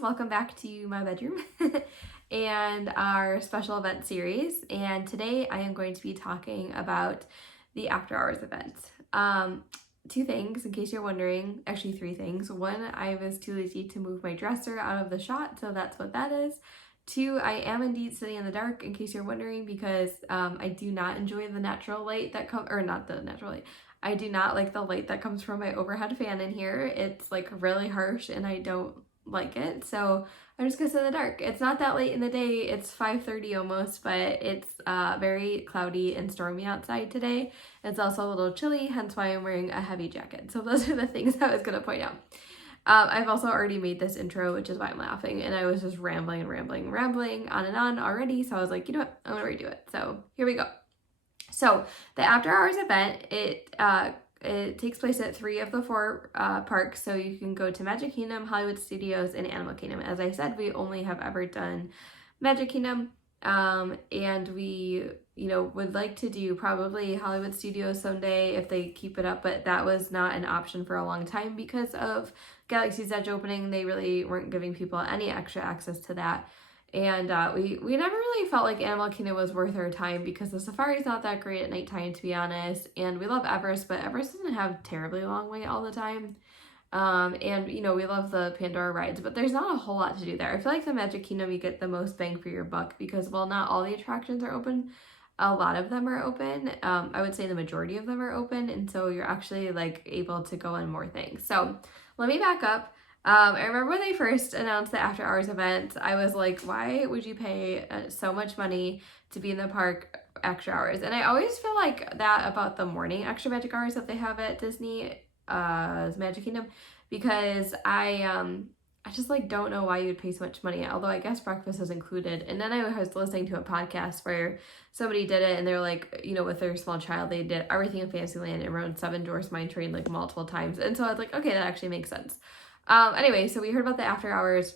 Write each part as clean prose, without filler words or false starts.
welcome back to my bedroom and our special event series. And today I am going to be talking about the after hours event. Two things in case you're wondering, actually three things. One, I was too lazy to move my dresser out of the shot, so that's what that is. Two, I am indeed sitting in the dark in case you're wondering because I do not enjoy the natural light that comes, or not the natural light. I do not like the light that comes from my overhead fan in here. It's like really harsh and I don't like it, so I'm just gonna sit in the dark. It's not that late in the day, it's 5:30 almost, but it's very cloudy and stormy outside today. It's also a little chilly, hence why I'm wearing a heavy jacket. So those are the things I was gonna point out. I've also already made this intro, which is why I'm laughing, and I was just rambling on and on already, so I was like, you know what, I'm gonna redo it. So here we go. So the after hours event, it takes place at 3 of the 4 parks, so you can go to Magic Kingdom, Hollywood Studios, and Animal Kingdom. As I said, we only have ever done Magic Kingdom, and we, would like to do probably Hollywood Studios someday if they keep it up, but that was not an option for a long time because of Galaxy's Edge opening. They really weren't giving people any extra access to that. And we never really felt like Animal Kingdom was worth our time because the safari's not that great at nighttime, to be honest. And we love Everest, but Everest doesn't have terribly long wait all the time. And we love the Pandora rides, but there's not a whole lot to do there. I feel like the Magic Kingdom, you get the most bang for your buck because while not all the attractions are open, a lot of them are open. I would say the majority of them are open, and so you're actually like able to go on more things. So let me back up. I remember when they first announced the after hours event, I was like, why would you pay so much money to be in the park extra hours? And I always feel like that about the morning extra magic hours that they have at Disney Magic Kingdom, because I just like don't know why you would pay so much money, although I guess breakfast is included. And then I was listening to a podcast where somebody did it and they're like, with their small child, they did everything in Fantasyland and rode Seven Dwarfs Mine Train like multiple times. And so I was like, okay, that actually makes sense. Anyway, so we heard about the after hours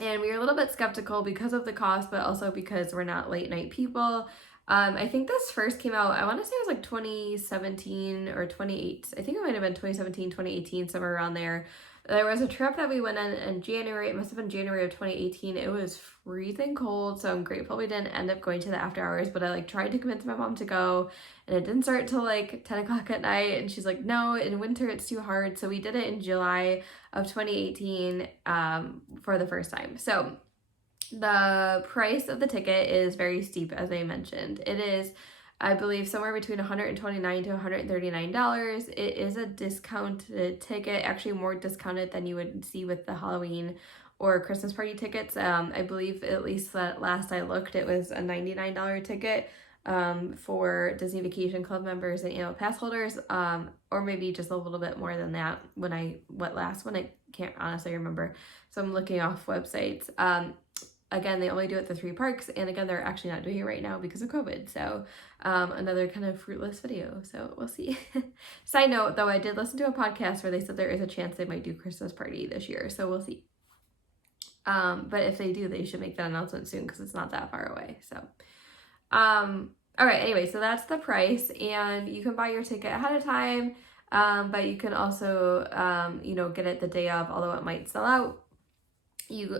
and we were a little bit skeptical because of the cost, but also because we're not late night people. I think this first came out, I want to say it was like 2017 or 28. I think it might have been 2017, 2018, somewhere around there. There was a trip that we went on in January. It must have been January of 2018. It was freezing cold, so I'm grateful we didn't end up going to the after hours, but I tried to convince my mom to go, and it didn't start till 10 o'clock at night, and she's like, no, in winter it's too hard. So we did it in July of 2018 for the first time. So the price of the ticket is very steep, as I mentioned. It is, I believe, somewhere between $129 to $139. It is a discounted ticket, actually more discounted than you would see with the Halloween or Christmas party tickets. I believe, at least that last I looked, it was a $99 ticket for Disney Vacation Club members and annual pass holders, or maybe just a little bit more than that when I can't honestly remember. So I'm looking off websites. Again, they only do it the 3 parks, and again, they're actually not doing it right now because of COVID, so another kind of fruitless video, so we'll see. Side note, though, I did listen to a podcast where they said there is a chance they might do Christmas party this year, so we'll see. But if they do, they should make that announcement soon because it's not that far away, so. All right, anyway, so that's the price, and you can buy your ticket ahead of time, but you can also, get it the day of, although it might sell out.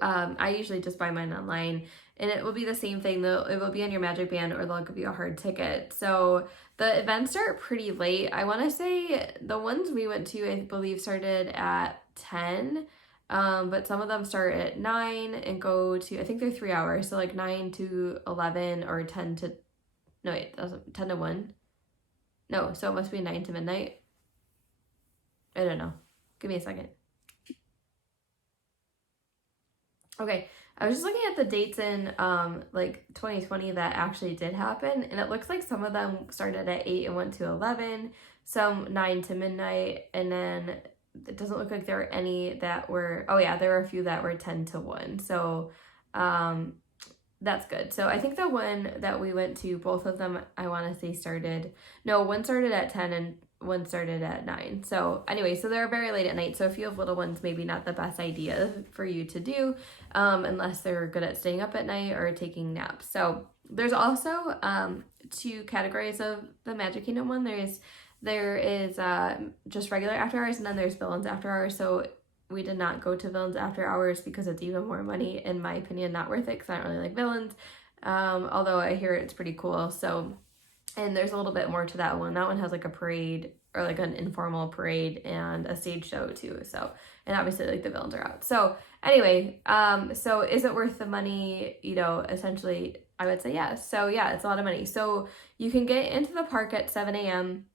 I usually just buy mine online, and it will be the same thing though. It will be on your Magic Band, or they'll give you a hard ticket. So the events start pretty late. I want to say the ones we went to, I believe, started at 10, but some of them start at 9 and go to, I think they're 3 hours, so 9 to 11 or 10 to, no wait, that's 10 to 1. No, so it must be 9 to midnight. I don't know. Give me a second. Okay, I was just looking at the dates in 2020 that actually did happen, and it looks like some of them started at 8 and went to 11, some 9 to midnight, and then it doesn't look like there were any that were, oh yeah, there were a few that were 10 to 1, so that's good. So I think the one that we went to, both of them, I want to say one started at 10 and one started at 9. So anyway, so they're very late at night. So if you have little ones, maybe not the best idea for you to do unless they're good at staying up at night or taking naps. So there's also 2 categories of the Magic Kingdom one. There is just regular after hours, and then there's villains after hours. So we did not go to Villains After Hours because it's even more money, in my opinion, not worth it because I don't really like villains. Although I hear it's pretty cool. So, and there's a little bit more to that one. That one has like a parade, or like an informal parade, and a stage show too. So, and obviously like the villains are out. So anyway, so is it worth the money? You know, essentially I would say yes. So yeah, it's a lot of money. So you can get into the park at 7 a.m.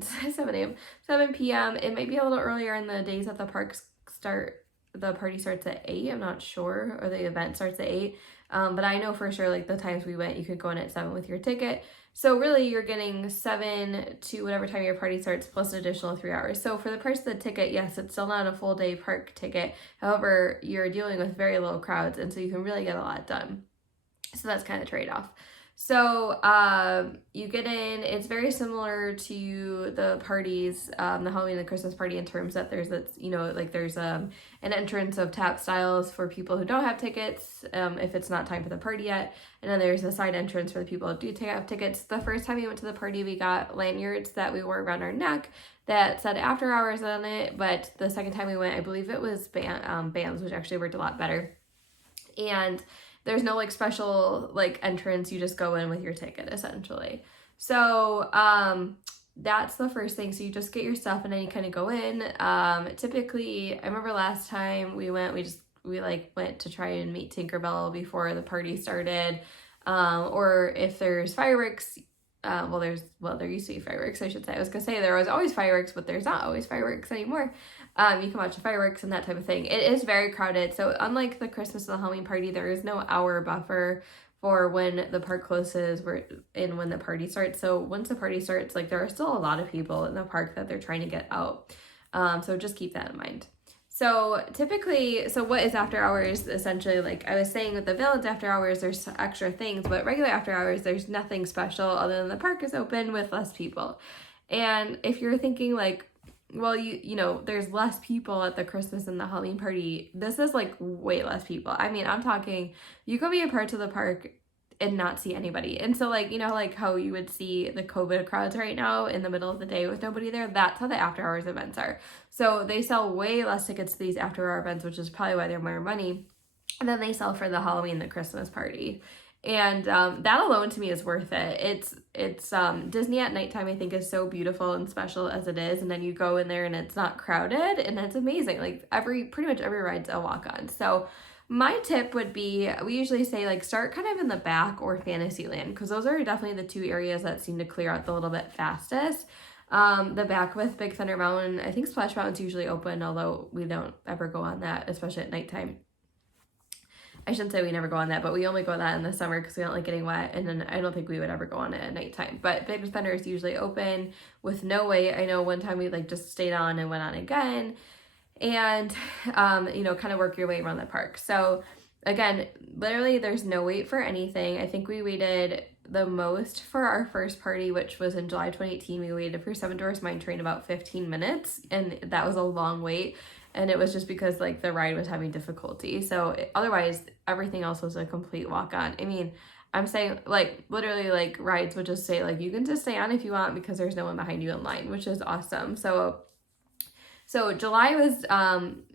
7 a.m. 7 p.m. It might be a little earlier in the days that the parks start. The party starts at 8, I'm not sure, or the event starts at 8. But I know for sure, like the times we went, you could go in at 7 with your ticket. So really you're getting 7 to whatever time your party starts plus an additional 3 hours. So for the price of the ticket, yes, it's still not a full day park ticket. However, you're dealing with very low crowds, and so you can really get a lot done. So that's kind of the trade-off. So you get in, it's very similar to the parties, the Halloween and the Christmas party, in terms that there's that, you know, like there's an entrance of tap styles for people who don't have tickets, if it's not time for the party yet. And then there's a side entrance for the people who do have tickets. The first time we went to the party, we got lanyards that we wore around our neck that said after hours on it. But the second time we went, I believe it was bands, which actually worked a lot better. And there's no like special like entrance, you just go in with your ticket essentially. So that's the first thing. So you just get your stuff and then you kind of go in. Typically, I remember last time we went, we went to try and meet Tinkerbell before the party started. Or if there's fireworks, there used to be fireworks, I should say. I was gonna say there was always fireworks, but there's not always fireworks anymore. You can watch the fireworks and that type of thing. It is very crowded. So unlike the Christmas and the Halloween party, there is no hour buffer for when the park closes and when the party starts. So once the party starts, like there are still a lot of people in the park that they're trying to get out. So just keep that in mind. So typically, what is after hours? Essentially, like I was saying with the Villains After Hours, there's extra things, but regular after hours, there's nothing special other than the park is open with less people. And if you're thinking like, well, you know, there's less people at the Christmas and the Halloween party, this is like way less people. I mean, I'm talking, you could be a part of the park and not see anybody. And so like, you know, like how you would see the COVID crowds right now in the middle of the day with nobody there, that's how the after hours events are. So they sell way less tickets to these after hour events, which is probably why they're more money. And then they sell for the Halloween, the Christmas party. And that alone to me is worth it. It's Disney at nighttime, I think, is so beautiful and special as it is. And then you go in there and it's not crowded and it's amazing. Like pretty much every ride's a walk on. So my tip would be, we usually say like start kind of in the back or Fantasyland, because those are definitely the two areas that seem to clear out the little bit fastest. The back with Big Thunder Mountain, I think Splash Mountain's usually open, although we don't ever go on that, especially at nighttime. I shouldn't say we never go on that, but we only go on that in the summer because we don't like getting wet, and then I don't think we would ever go on it at nighttime. But Big Thunder is usually open with no wait. I know one time we like just stayed on and went on again, and you know, kind of work your way around the park. So again, literally there's no wait for anything. I think we waited the most for our first party, which was in July 2018. We waited for Seven Dwarfs Mine Train about 15 minutes, and that was a long wait. And it was just because like the ride was having difficulty. So otherwise everything else was a complete walk on. I mean, I'm saying like literally like rides would just say like you can just stay on if you want because there's no one behind you in line, which is awesome. So July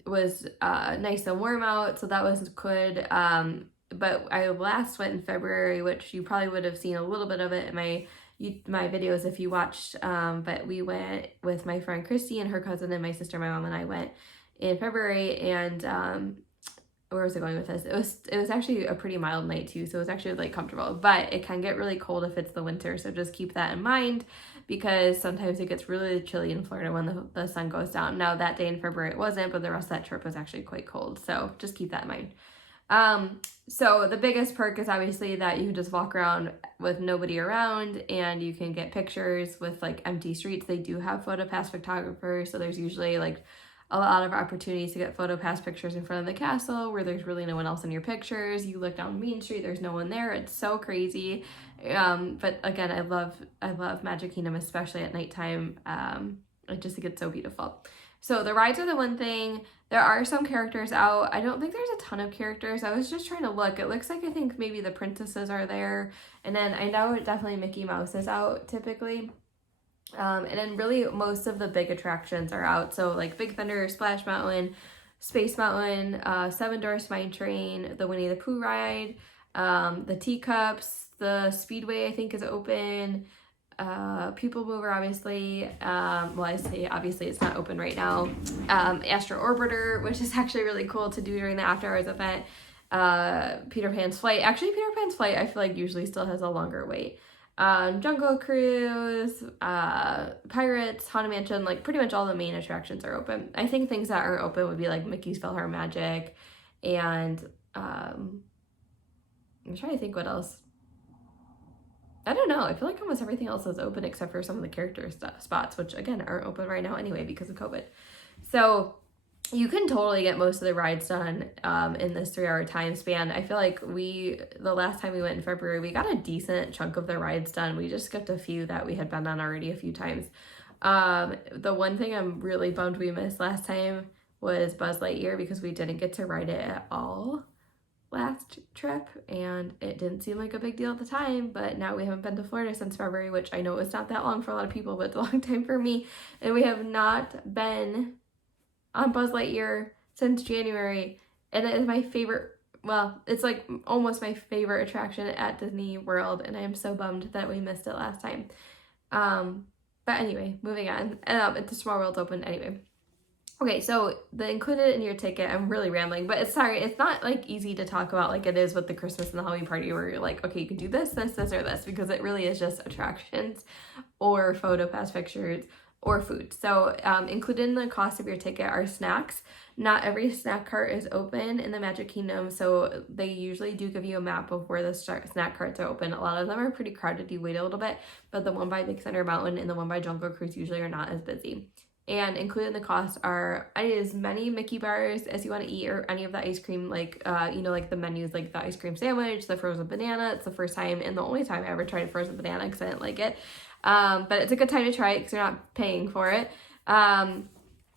was nice and warm out, so that was good. But I last went in February, which you probably would have seen a little bit of it in my videos if you watched. But we went with my friend Christy and her cousin and my sister, my mom, and I went in February. And where was I going with this? It was actually a pretty mild night too, so it was actually like comfortable. But it can get really cold if it's the winter, so just keep that in mind, because sometimes it gets really chilly in Florida when the sun goes down. Now that day in February it wasn't, but the rest of that trip was actually quite cold, so just keep that in mind. So the biggest perk is obviously that you can just walk around with nobody around and you can get pictures with like empty streets. They do have PhotoPass photographers, so there's usually like a lot of opportunities to get PhotoPass pictures in front of the castle where there's really no one else in your pictures. You look down Main Street, there's no one there. It's so crazy. But again, I love Magic Kingdom, especially at nighttime. I just think it's so beautiful. So the rides are the one thing. There are some characters out. I don't think there's a ton of characters. I was just trying to look. It looks like I think maybe the princesses are there. And then I know definitely Mickey Mouse is out typically. And then really most of the big attractions are out. So like Big Thunder, Splash Mountain, Space Mountain, Seven Dwarfs Mine Train, the Winnie the Pooh ride, the Teacups, the Speedway I think is open, People Mover obviously, well I say obviously it's not open right now, Astro Orbiter, which is actually really cool to do during the after hours event, Peter Pan's Flight. Actually, Peter Pan's Flight I feel like usually still has a longer wait. Jungle Cruise, Pirates, Haunted Mansion, like pretty much all the main attractions are open. I think things that aren't open would be like Mickey's PhilharMagic, and I'm trying to think what else. I don't know. I feel like almost everything else is open except for some of the character spots, which again aren't open right now anyway because of COVID. So you can totally get most of the rides done in this 3-hour time span. I feel like the last time we went in February, we got a decent chunk of the rides done. We just skipped a few that we had been on already a few times. The one thing I'm really bummed we missed last time was Buzz Lightyear because we didn't get to ride it at all last trip, and it didn't seem like a big deal at the time, but now we haven't been to Florida since February, which I know is not that long for a lot of people, but it's a long time for me, and we have not been on Buzz Lightyear since January, and it is my favorite, well, it's like almost my favorite attraction at Disney World, and I am so bummed that we missed it last time. But anyway, moving on. It's a Small World's open anyway. Okay, so the included in your ticket, I'm really rambling, but it's not like easy to talk about like it is with the Christmas and the Halloween party where you're like, okay, you can do this, this, this, or this, because it really is just attractions or photo pass pictures or food. So included in the cost of your ticket are snacks. Not every snack cart is open in the Magic Kingdom, so they usually do give you a map of where the snack carts are open. A lot of them are pretty crowded, you wait a little bit, but the one by Big Thunder Mountain and the one by Jungle Cruise usually are not as busy. And included in the cost are as many Mickey bars as you want to eat, or any of the ice cream, like, like the menus, like the ice cream sandwich, the frozen banana. It's the first time and the only time I ever tried frozen banana because I didn't like it. But it's a good time to try it because you're not paying for it. And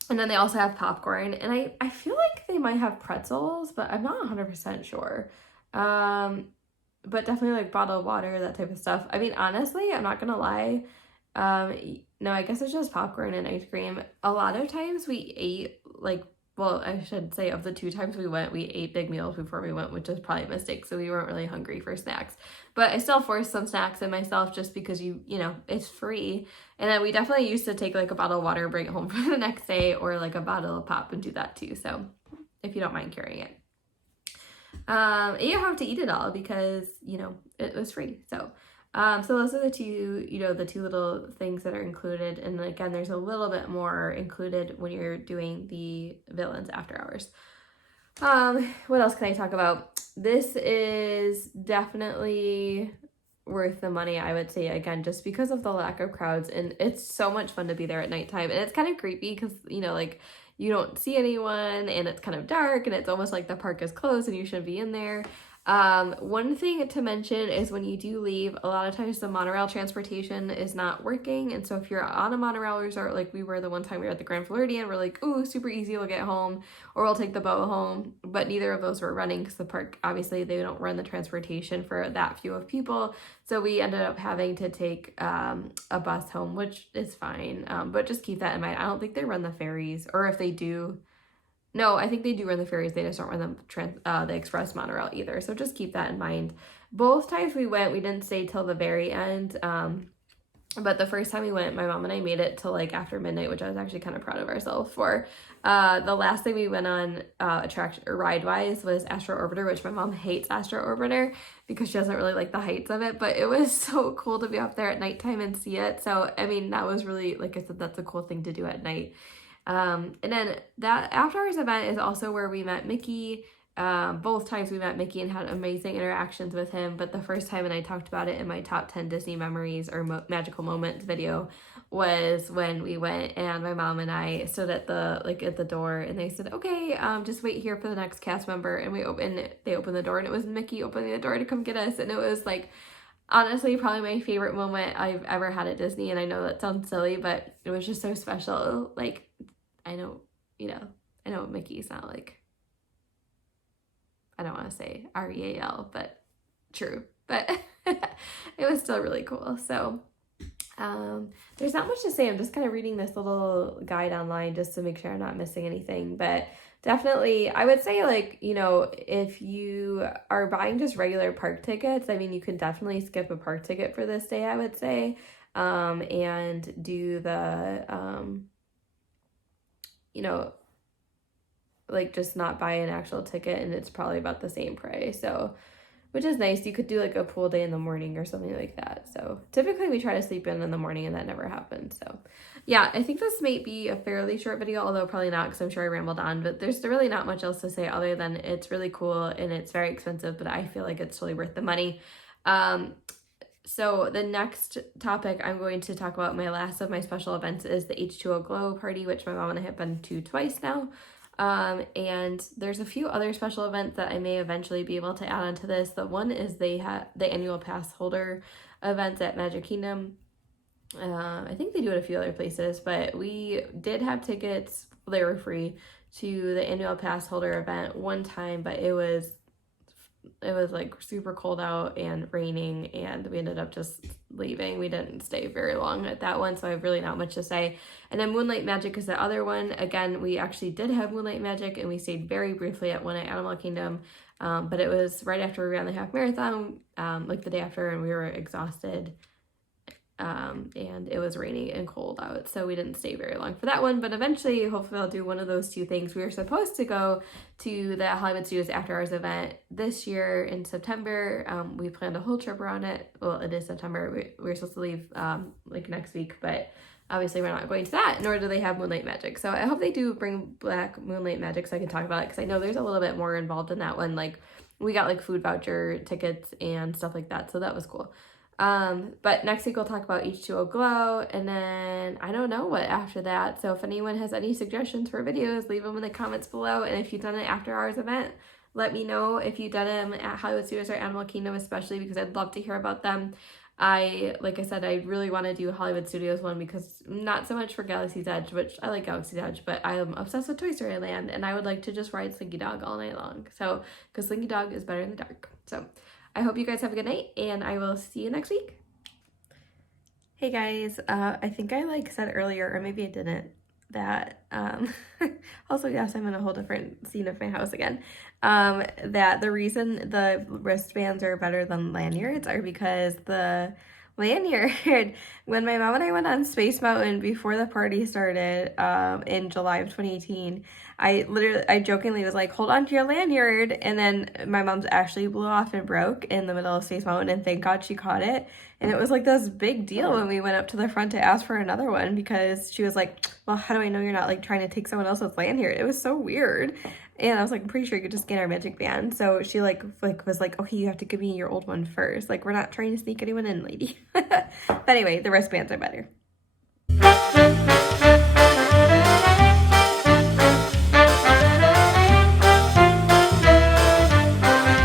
then they also have popcorn. And I feel like they might have pretzels, but I'm not 100% sure. But definitely like bottled water, that type of stuff. I mean, honestly, I'm not going to lie. No, I guess it's just popcorn and ice cream. A lot of times we ate I should say of the 2 times we went, we ate big meals before we went, which is probably a mistake. So we weren't really hungry for snacks, but I still forced some snacks in myself just because it's free. And then we definitely used to take like a bottle of water, bring it home for the next day, or like a bottle of pop and do that too. So if you don't mind carrying it, you don't have to eat it all because, it was free. So those are the two little things that are included. And again, there's a little bit more included when you're doing the Villains After Hours. What else can I talk about? This is definitely worth the money, I would say, again, just because of the lack of crowds. And it's so much fun to be there at nighttime. And it's kind of creepy because, you don't see anyone and it's kind of dark and it's almost like the park is closed and you shouldn't be in there. One thing to mention is when you do leave, a lot of times the monorail transportation is not working. And so if you're on a monorail resort, like we were the one time we were at the Grand Floridian, we're like, ooh, super easy, we'll get home, or we'll take the boat home. But neither of those were running because the park, obviously they don't run the transportation for that few of people. So we ended up having to take a bus home, which is fine. But just keep that in mind. I don't think they run the ferries, or if they do, no, I think they do run the ferries. They just don't run the express monorail either. So just keep that in mind. Both times we went, we didn't stay till the very end. But the first time we went, my mom and I made it till like after midnight, which I was actually kind of proud of ourselves for. The last thing we went on ride-wise was Astro Orbiter, which my mom hates Astro Orbiter because she doesn't really like the heights of it. But it was so cool to be up there at nighttime and see it. So, I mean, that was really, like I said, that's a cool thing to do at night. And then that after hours event is also where we met Mickey. Both times we met Mickey and had amazing interactions with him, but the first time, and I talked about it in my top 10 Disney memories or magical moments video, was when we went and my mom and I stood at the door and they said, okay, just wait here for the next cast member. And they opened the door and it was Mickey opening the door to come get us. And it was like, honestly, probably my favorite moment I've ever had at Disney. And I know that sounds silly, but it was just so special. Like, I know Mickey's not like, I don't want to say R-E-A-L, but true. But it was still really cool. So There's not much to say. I'm just kind of reading this little guide online just to make sure I'm not missing anything. But definitely, I would say, like, you know, if you are buying just regular park tickets, I mean, you can definitely skip a park ticket for this day, I would say, and do the, you know, like just not buy an actual ticket, and it's probably about the same price. So, which is nice. You could do like a pool day in the morning or something like that. So typically we try to sleep in the morning, and that never happens. So yeah, I think this might be a fairly short video, although probably not, because I'm sure I rambled on, but there's really not much else to say other than it's really cool and it's very expensive, but I feel like it's totally worth the money. So the next topic I'm going to talk about, my last of my special events, is the H20 Glow party, which my mom and I have been to twice now. And there's a few other special events that I may eventually be able to add onto this. The one is they have the annual pass holder events at Magic Kingdom. I think they do it a few other places, but we did have tickets. They were free to the annual pass holder event one time, but it was like super cold out and raining, and we ended up just leaving. We didn't stay very long at that one, so I have really not much to say. And then Moonlight Magic is the other one. Again, we actually did have Moonlight Magic, and we stayed very briefly at one at Animal Kingdom, but it was right after we ran the half marathon, like the day after, and we were exhausted. And it was raining and cold out, so we didn't stay very long for that one, but eventually, hopefully I'll do one of those two things. We were supposed to go to the Hollywood Studios After Hours event this year in September. We planned a whole trip around it. Well, it is September. We were supposed to leave like next week, but obviously we're not going to that, nor do they have Moonlight Magic. So I hope they do bring back Moonlight Magic so I can talk about it, because I know there's a little bit more involved in that one. Like, we got like food voucher tickets and stuff like that, so that was cool. But next week we'll talk about H20 Glow, and then I don't know what after that. So if anyone has any suggestions for videos, leave them in the comments below. And if you've done an after hours event, let me know if you've done them at Hollywood Studios or Animal Kingdom, especially because I'd love to hear about them. Like I said, I really want to do Hollywood Studios one, because not so much for Galaxy's Edge, which I like Galaxy's Edge, but I am obsessed with Toy Story Land, and I would like to just ride Slinky Dog all night long. So, because Slinky Dog is better in the dark. So I hope you guys have a good night, and I will see you next week. Hey guys, I think I like said earlier, or maybe I didn't, that, also yes, I'm in a whole different scene of my house again, that the reason the wristbands are better than lanyards are because the lanyard, when my mom and I went on Space Mountain before the party started, in July of 2018, I jokingly was like, hold on to your lanyard, and then my mom's actually blew off and broke in the middle of Space Mountain, and thank God she caught it. And it was like this big deal when we went up to the front to ask for another one, because she was like, well, how do I know you're not like trying to take someone else's lanyard? It was so weird. And I was like, I'm pretty sure you could just scan our magic band. So she was like, okay, you have to give me your old one first. Like, we're not trying to sneak anyone in, lady. But anyway, the wristbands are better.